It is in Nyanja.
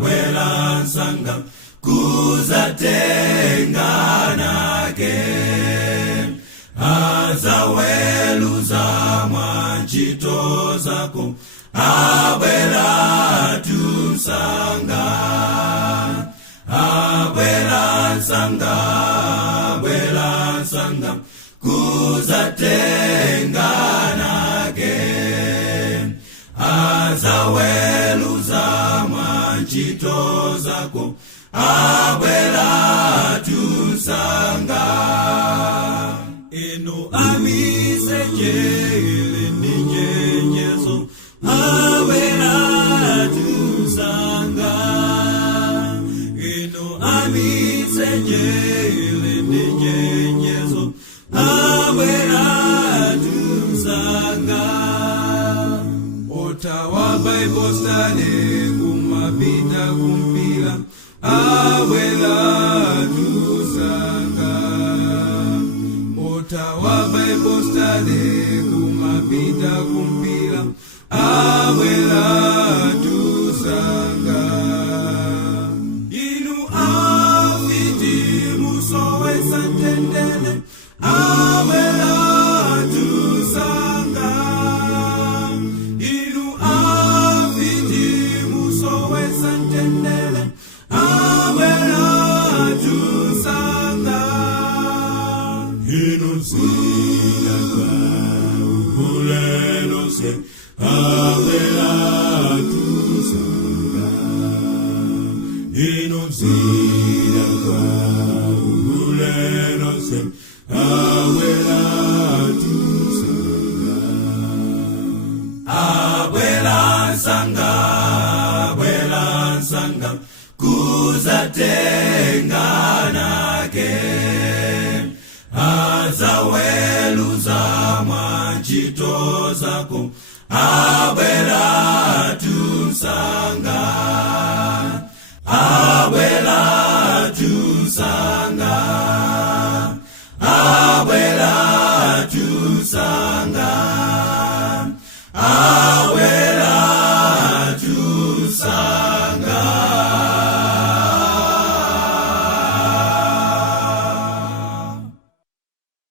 bwela nsanga, kuzatenga nake. Azaweluza mwanchito zako, abwela tusanga. Abwela nsanga, kuzatenga nake. Azaweluza mwanchito zako, abwela tusanga. Eno amiseje ile ninyenyezo, abwela tusanga. Eno amiseje ile ninyenyezo, abwela tusanga. Otawa Bible study kumapita kumpila, abwela tusanga. Otawa Bible study kumapita kumpila, abwela tusanga. Inu afiti musowe santendele, abwela tusanga. Inu afiti musowe santendele, abwela tusanga. Inu zila kwa uhulelo se, abwela tusanga. Inu zila kwa uhulelo se, abwela tusanga. Abwela nsanga, kuzatenga nake. Azaweluza mwanchito zako, abwela